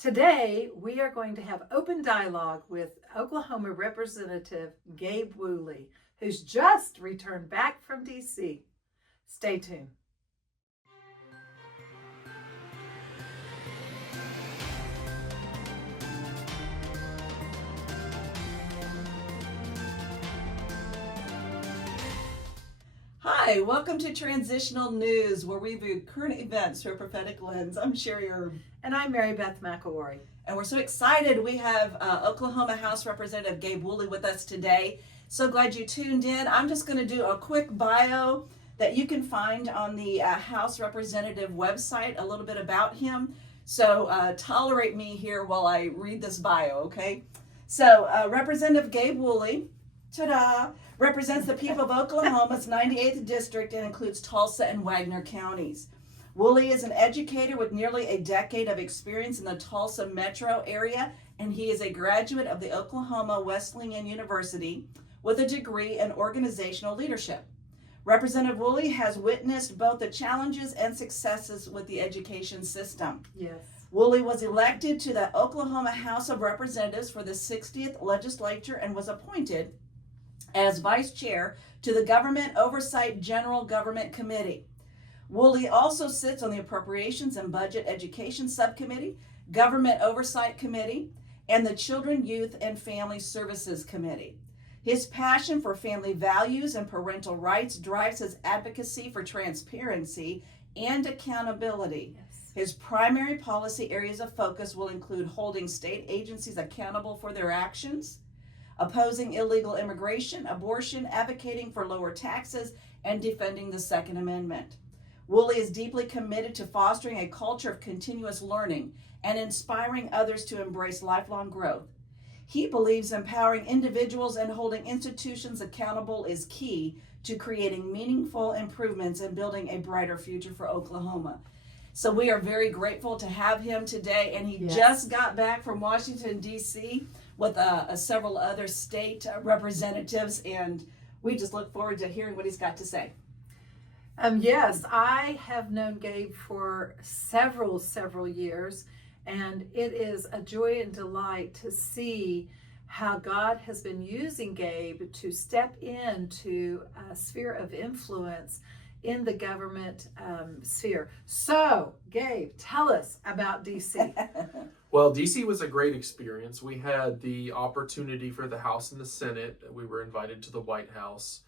Today, we are going to have open dialogue with Oklahoma Representative Gabe Woolley, who's just returned back from D.C. Stay tuned. Hi, welcome to Transitional News, where we view current events through a prophetic lens. I'm Sherry and I'm Mary Beth McElroy. And we're so excited. We have Oklahoma House Representative Gabe Woolley with us today. So glad you tuned in. I'm just going to do a quick bio that you can find on the House Representative website, a little bit about him. So tolerate me here while I read this bio, okay? So Representative Gabe Woolley, ta-da, represents the people of Oklahoma's 98th district and includes Tulsa and Wagner counties. Woolley is an educator with nearly a decade of experience in the Tulsa metro area, and he is a graduate of the Oklahoma Wesleyan University with a degree in organizational leadership. Representative Woolley has witnessed both the challenges and successes with the education system. Yes. Woolley was elected to the Oklahoma House of Representatives for the 60th legislature and was appointed as vice chair to the Government Oversight General Government Committee. Woolley also sits on the Appropriations and Budget Education Subcommittee, Government Oversight Committee, and the Children, Youth, and Family Services Committee. His passion for family values and parental rights drives his advocacy for transparency and accountability. Yes. His primary policy areas of focus will include holding state agencies accountable for their actions, opposing illegal immigration, abortion, advocating for lower taxes, and defending the Second Amendment. Woolley is deeply committed to fostering a culture of continuous learning and inspiring others to embrace lifelong growth. He believes empowering individuals and holding institutions accountable is key to creating meaningful improvements and building a brighter future for Oklahoma. So we are very grateful to have him today, and he just got back from Washington, D.C. with several other state representatives, and we just look forward to hearing what he's got to say. Yes, I have known Gabe for several years, and it is a joy and delight to see how God has been using Gabe to step into a sphere of influence in the government sphere. So, Gabe, tell us about DC. Well, DC was a great experience. We had the opportunity for the House and the Senate. We were invited to the White House.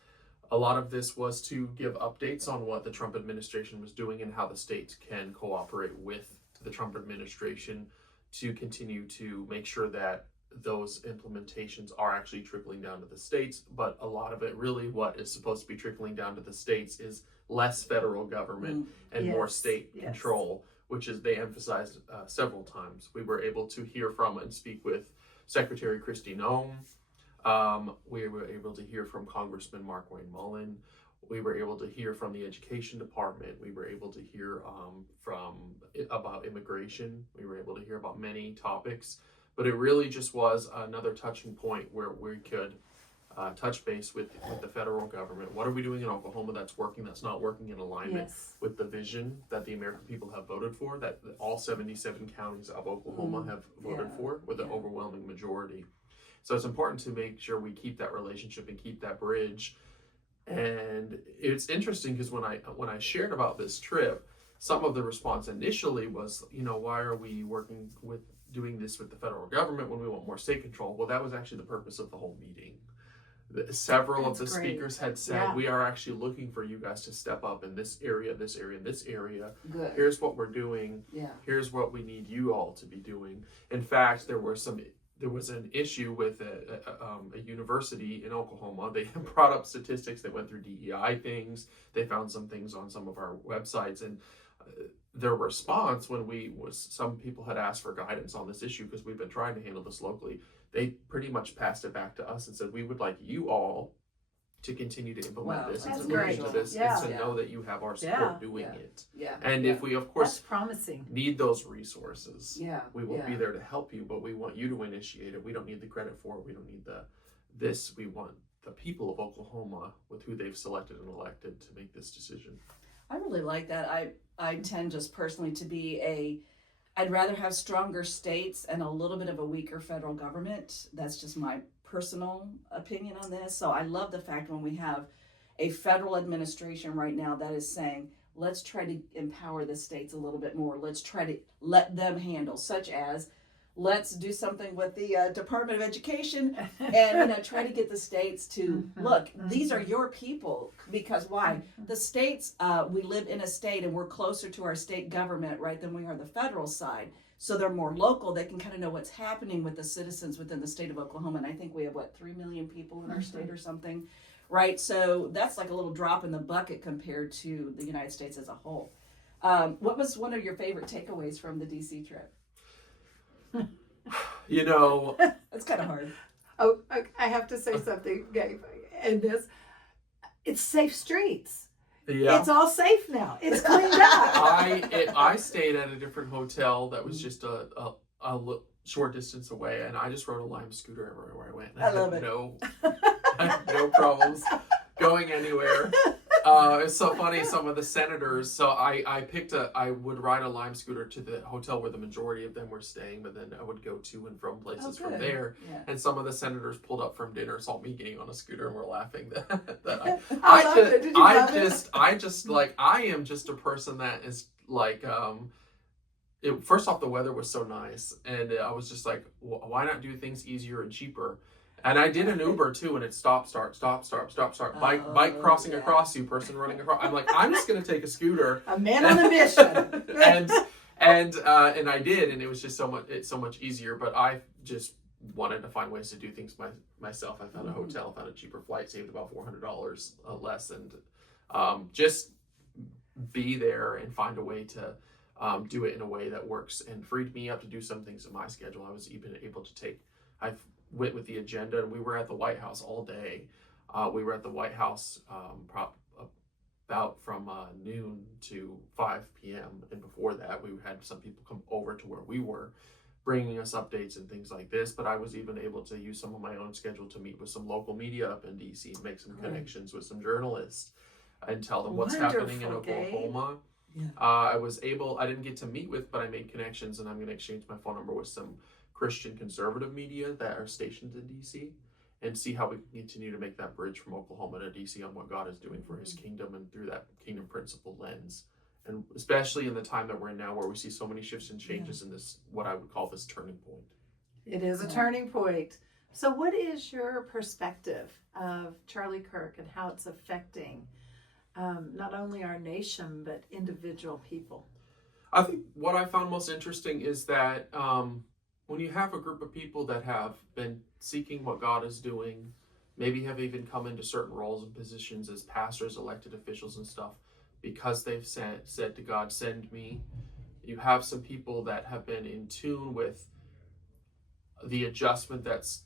A lot of this was to give updates on what the Trump administration was doing and how the states can cooperate with the Trump administration to continue to make sure that those implementations are actually trickling down to the states. But a lot of it, really what is supposed to be trickling down to the states is less federal government and more state control, which is they emphasized several times. We were able to hear from and speak with Secretary Kristi Noem. We were able to hear from Congressman Mark Wayne Mullen. We were able to hear from the Education Department. We were able to hear about immigration. We were able to hear about many topics, but it really just was another touching point where we could touch base with the federal government. What are we doing in Oklahoma that's working, that's not working, in alignment with the vision that the American people have voted for, that all 77 counties of Oklahoma have voted for with an overwhelming majority. So it's important to make sure we keep that relationship and keep that bridge. And it's interesting because when I shared about this trip, some of the response initially was, why are we doing this with the federal government when we want more state control? Well, that was actually the purpose of the whole meeting. Several of the speakers had said, we are actually looking for you guys to step up in this area, this area, and this area. Good. Here's what we're doing. Here's what we need you all to be doing. In fact, there was an issue with a university in Oklahoma. They brought up statistics. They went through DEI things. They found some things on some of our websites, and their response some people had asked for guidance on this issue because we've been trying to handle this locally. They pretty much passed it back to us and said, we would like you all to continue to implement this and to look into this and to know that you have our support doing it. And if we, of course, need those resources, we will be there to help you, but we want you to initiate it. We don't need the credit for it. We don't need this. We want the people of Oklahoma, with who they've selected and elected, to make this decision. I really like that. I tend just personally to be I'd rather have stronger states and a little bit of a weaker federal government. That's just my personal opinion on this. So I love the fact when we have a federal administration right now that is saying, let's try to empower the states a little bit more. Let's try to let them handle, such as let's do something with the Department of Education and try to get the states to look, these are your people. Because why? The states, we live in a state and we're closer to our state government, right, than we are the federal side. So they're more local. They can kind of know what's happening with the citizens within the state of Oklahoma. And I think we have, 3 million people in our state or something, right? So that's like a little drop in the bucket compared to the United States as a whole. What was one of your favorite takeaways from the DC trip? It's kind of hard. Oh, I have to say something, Gabe. And it's safe streets. Yeah. It's all safe now. It's cleaned up. I stayed at a different hotel that was just a short distance away, and I just rode a Lime scooter everywhere I went. I love it. I had no problems going anywhere. It's so funny. Some of the senators. So I would ride a Lime scooter to the hotel where the majority of them were staying, but then I would go to and from places from there. Yeah. And some of the senators pulled up from dinner, saw me getting on a scooter, and were laughing that I am just a person that is like, first off, the weather was so nice, and I was just like, why not do things easier and cheaper? And I did an Uber too, and it's stop, start, bike crossing across you, person running across. I'm like, I'm just gonna take a scooter. A man on a mission. and I did, and it was just so much easier. But I just wanted to find ways to do things myself. I found a hotel, found a cheaper flight, saved about $400 less, and just be there and find a way to do it in a way that works, and freed me up to do some things in my schedule. I was even able to take. I went with the agenda, and we were at the White House all day. We were at the White House about from noon to 5 p.m. And before that, we had some people come over to where we were, bringing us updates and things like this. But I was even able to use some of my own schedule to meet with some local media up in D.C., make some connections with some journalists, and tell them what's happening in Oklahoma. Yeah. I didn't get to meet with, but I made connections, and I'm going to exchange my phone number with some Christian conservative media that are stationed in DC, and see how we can continue to make that bridge from Oklahoma to DC on what God is doing for his kingdom, and through that kingdom principle lens. And especially in the time that we're in now, where we see so many shifts and changes in this, what I would call this turning point. It is a turning point. So what is your perspective of Charlie Kirk and how it's affecting not only our nation, but individual people? I think what I found most interesting is that when you have a group of people that have been seeking what God is doing, maybe have even come into certain roles and positions as pastors, elected officials and stuff, because they've said to God, send me. You have some people that have been in tune with the adjustment that's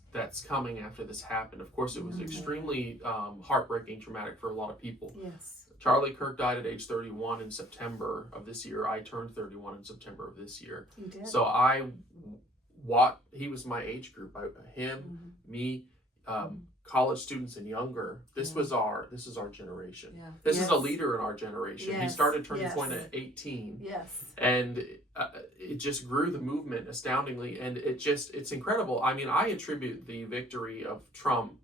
coming after this happened. Of course, it was extremely heartbreaking, traumatic for a lot of people. Yes. Charlie Kirk died at age 31 in September of this year. I turned 31 in September of this year. You did. So he was my age group. Me, college students and younger. This is our generation. Yeah. This is a leader in our generation. Yes. He started Turning Point at 18. Yes. And it just grew the movement astoundingly, and it's incredible. I mean, I attribute the victory of Trump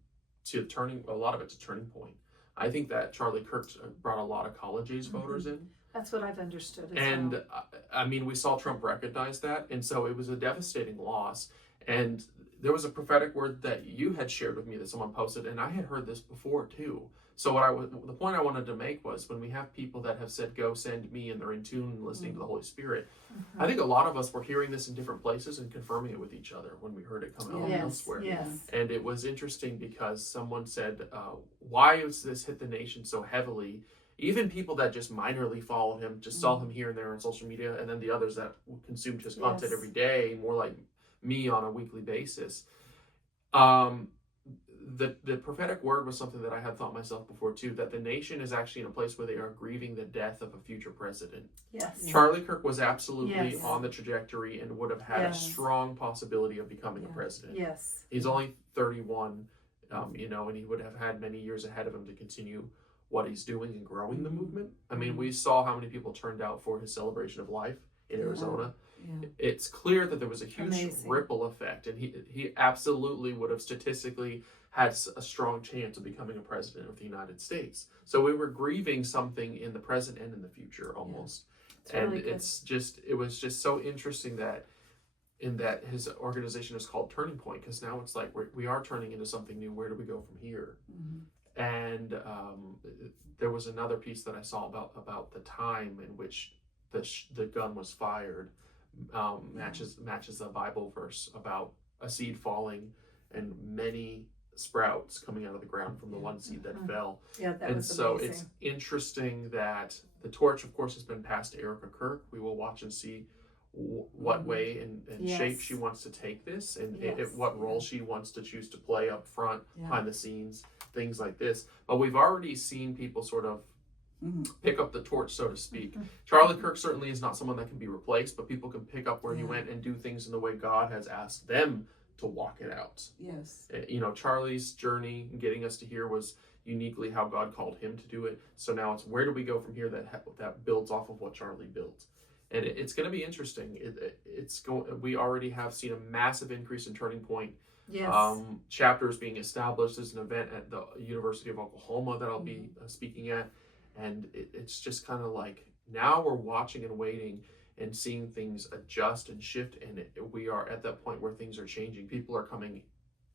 to a lot of it to Turning Point. I think that Charlie Kirk brought a lot of college age voters in. That's what I've understood as And well. I mean, we saw Trump recognize that, and so it was a devastating loss. And there was a prophetic word that you had shared with me that someone posted, and I had heard this before too. So the point I wanted to make was, when we have people that have said, "Go, send me," and they're in tune and listening to the Holy Spirit, I think a lot of us were hearing this in different places and confirming it with each other when we heard it come out elsewhere. Yes. And it was interesting because someone said, "Why has this hit the nation so heavily?" Even people that just minorly followed him, just saw him here and there on social media, and then the others that consumed his content every day, more like me on a weekly basis. The prophetic word was something that I had thought myself before too, that the nation is actually in a place where they are grieving the death of a future president. Yes. Charlie Kirk was absolutely on the trajectory and would have had a strong possibility of becoming a president. Yes. He's only 31, and he would have had many years ahead of him to continue what he's doing and growing the movement. I mean, we saw how many people turned out for his celebration of life in Arizona. it's clear that there was a huge Amazing. ripple effect, and he absolutely would have statistically had a strong chance of becoming a president of the United States. So we were grieving something in the present and in the future almost. It's really And good. it was just so interesting that his organization is called Turning Point, because now it's like we are turning into something new. Where do we go from here? And there was another piece that I saw about the time in which the gun was fired. Matches the Bible verse about a seed falling and many sprouts coming out of the ground from the one seed that fell. Yeah, that And was so amazing. it's interesting that the torch, of course, has been passed to Erica Kirk. We will watch and see what way and shape she wants to take this, and what role she wants to choose to play up front, behind the scenes, things like this. But we've already seen people sort of pick up the torch, so to speak. Charlie Kirk certainly is not someone that can be replaced, but people can pick up where he went and do things in the way God has asked them to walk it out. Yes. Charlie's journey in getting us to here was uniquely how God called him to do it. So now it's where do we go from here that builds off of what Charlie built. And it's going to be interesting. We already have seen a massive increase in Turning Point. Yes. Chapters being established. There's an event at the University of Oklahoma that I'll be speaking at. And it's just kind of like, now we're watching and waiting and seeing things adjust and shift. And we are at that point where things are changing. People are coming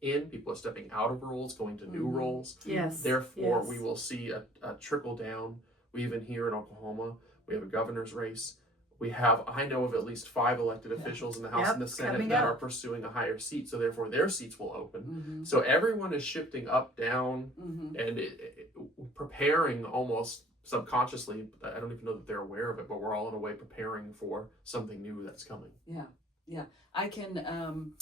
in, people are stepping out of roles, going to new roles. Yes. Therefore, we will see a trickle down. We even here in Oklahoma, we have a governor's race. I know of at least 5 elected officials in the House and the Senate that are pursuing a higher seat. So therefore their seats will open. So everyone is shifting up, down, and preparing almost subconsciously. I don't even know that they're aware of it, but we're all in a way preparing for something new that's coming. Yeah. I can,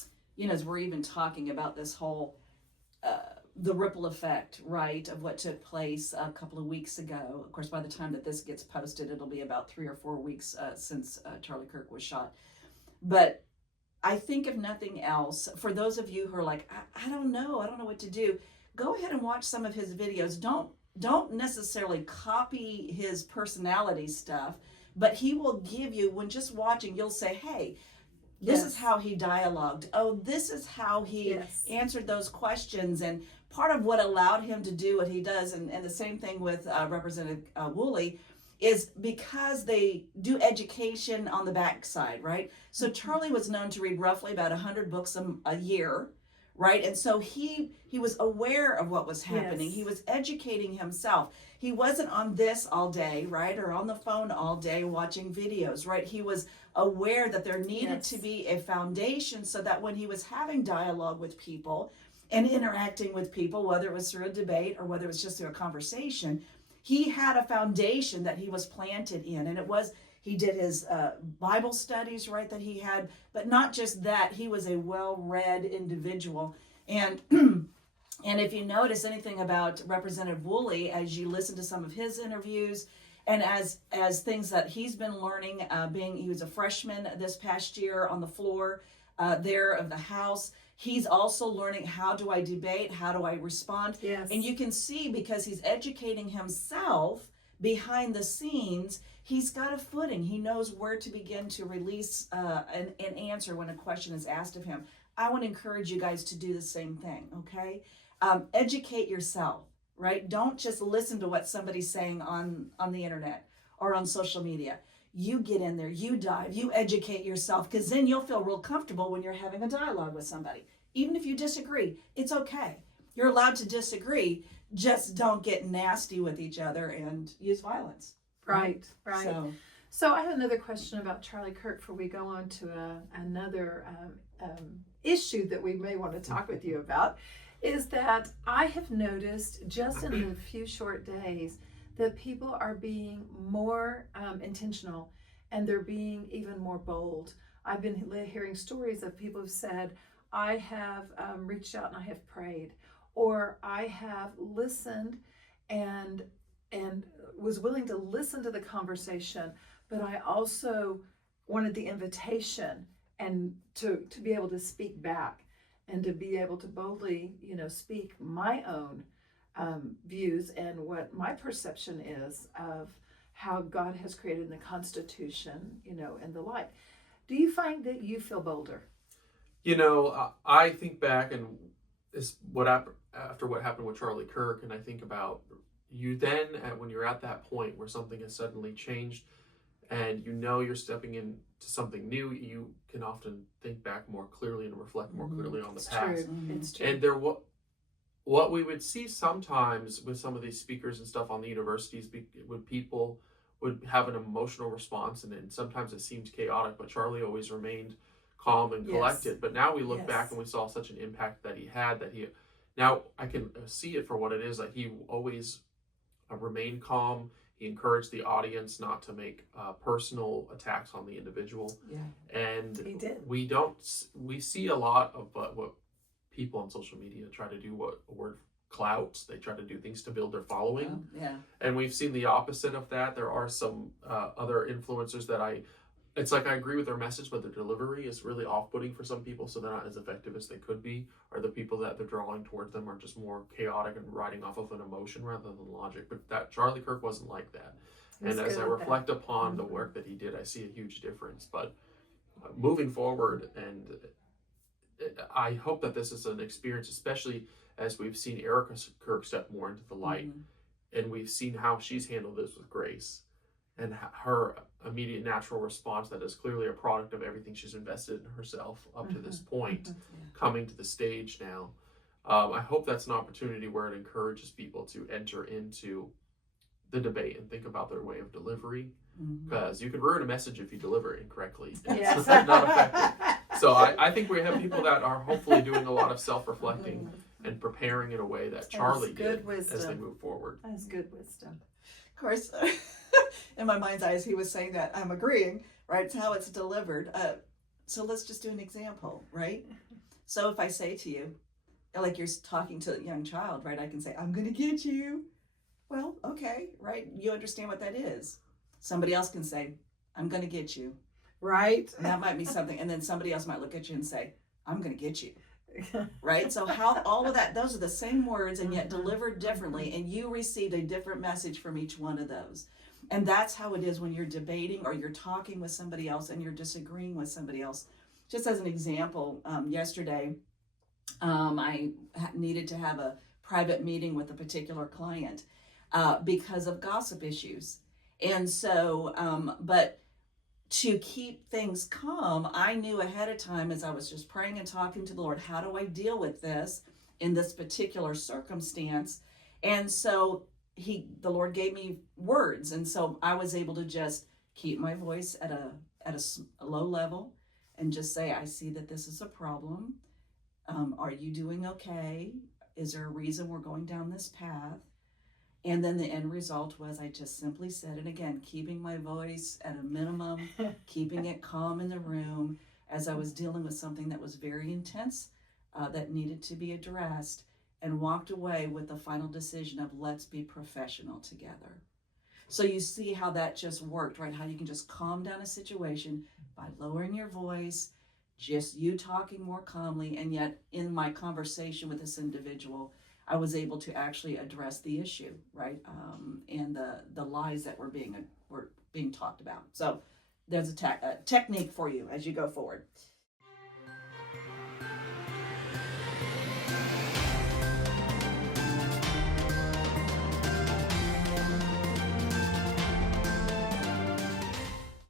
as we're even talking about this whole, the ripple effect, right, of what took place a couple of weeks ago. Of course, by the time that this gets posted, it'll be about 3 or 4 weeks since Charlie Kirk was shot. But I think if nothing else, for those of you who are like, I don't know what to do, go ahead and watch some of his videos. Don't necessarily copy his personality stuff, but he will give you, when just watching, you'll say, hey, this is how he dialogued. Oh, this is how he answered those questions. And part of what allowed him to do what he does, and the same thing with Representative Woolley, is because they do education on the backside, right? So Charlie was known to read roughly about 100 books a year, right? And so he was aware of what was happening. He was educating himself. He wasn't on this all day, right? Or on the phone all day watching videos, right? He was aware that there needed to be a foundation so that when he was having dialogue with people and interacting with people, whether it was through a debate or whether it was just through a conversation, he had a foundation that he was planted in. And he did his Bible studies, right, that he had, but not just that, he was a well-read individual. And and if you notice anything about Representative Woolley, as you listen to some of his interviews, and as things that he's been learning, he was a freshman this past year on the floor there of the House. He's also learning, how do I debate? How do I respond? Yes. And you can see, because he's educating himself behind the scenes, he's got a footing. He knows where to begin to release an answer when a question is asked of him. I want to encourage you guys to do the same thing, okay? Educate yourself, right? Don't just listen to what somebody's saying on the internet or on social media. You get in there, you dive, you educate yourself, because then you'll feel real comfortable when you're having a dialogue with somebody. Even if you disagree, it's okay. You're allowed to disagree, just don't get nasty with each other and use violence. Right. So I have another question about Charlie Kirk before we go on to another issue that we may want to talk with you about, is that I have noticed just in a few short days that people are being more intentional, and they're being even more bold. I've been hearing stories of people who've said, I have reached out and I have prayed, or I have listened and was willing to listen to the conversation, but I also wanted the invitation and to be able to speak back and to be able to boldly, speak my own views and what my perception is of how God has created in the Constitution, and the like. Do you find that you feel bolder? You know, I think back and after what happened with Charlie Kirk, and I think about you then when you're at that point where something has suddenly changed, and you know you're stepping into something new, you can often think back more clearly and reflect more clearly on the It's past. true. It's true. And there, what we would see sometimes with some of these speakers and stuff on the universities, when people would have an emotional response, and then sometimes it seemed chaotic, but Charlie always remained calm and collected. Yes. But now we look Yes. back and we saw such an impact that he had, that he, now I can see it for what it is, that he always remained calm. He encouraged the audience not to make personal attacks on the individual. Yeah. And He did. we see a lot of what people on social media try to do, what word clout. They try to do things to build their following. Yeah. And we've seen the opposite of that. There are some other influencers that it's like I agree with their message, but their delivery is really off-putting for some people, so they're not as effective as they could be, or the people that they're drawing towards them are just more chaotic and riding off of an emotion rather than logic. But that Charlie Kirk wasn't like that. He's And as good I at reflect upon the Mhm. work that he did, I see a huge difference. But moving forward, and I hope that this is an experience, especially as we've seen Erica Kirk step more into the light, and we've seen how she's handled this with grace, and her immediate natural response that is clearly a product of everything she's invested in herself up to this point, coming to the stage now. I hope that's an opportunity where it encourages people to enter into the debate and think about their way of delivery, because you can ruin a message if you deliver it incorrectly. It's Yes. not effective. So I think we have people that are hopefully doing a lot of self-reflecting and preparing in a way that Charlie good did wisdom. as they move forward. That's good wisdom. Of course, in my mind's eye, as he was saying that, I'm agreeing, right? It's how it's delivered. So let's just do an example, right? So if I say to you, like you're talking to a young child, right? I can say, I'm going to get you. Well, okay, right? You understand what that is. Somebody else can say, I'm going to get you. Right? And that might be something. And then somebody else might look at you and say, I'm going to get you. Right? So how all of that, those are the same words and yet delivered differently. And you received a different message from each one of those. And that's how it is when you're debating or you're talking with somebody else and you're disagreeing with somebody else. Just as an example, yesterday, I needed to have a private meeting with a particular client because of gossip issues. And so, but to keep things calm, I knew ahead of time as I was just praying and talking to the Lord, how do I deal with this in this particular circumstance? And so the Lord gave me words. And so I was able to just keep my voice at a low level and just say, I see that this is a problem. Are you doing okay? Is there a reason we're going down this path? And then the end result was I just simply said, and again, keeping my voice at a minimum, keeping it calm in the room as I was dealing with something that was very intense that needed to be addressed, and walked away with the final decision of let's be professional together. So you see how that just worked, right? How you can just calm down a situation by lowering your voice, just you talking more calmly, and yet in my conversation with this individual, I was able to actually address the issue, right? And the lies that were being talked about. So there's a technique for you as you go forward.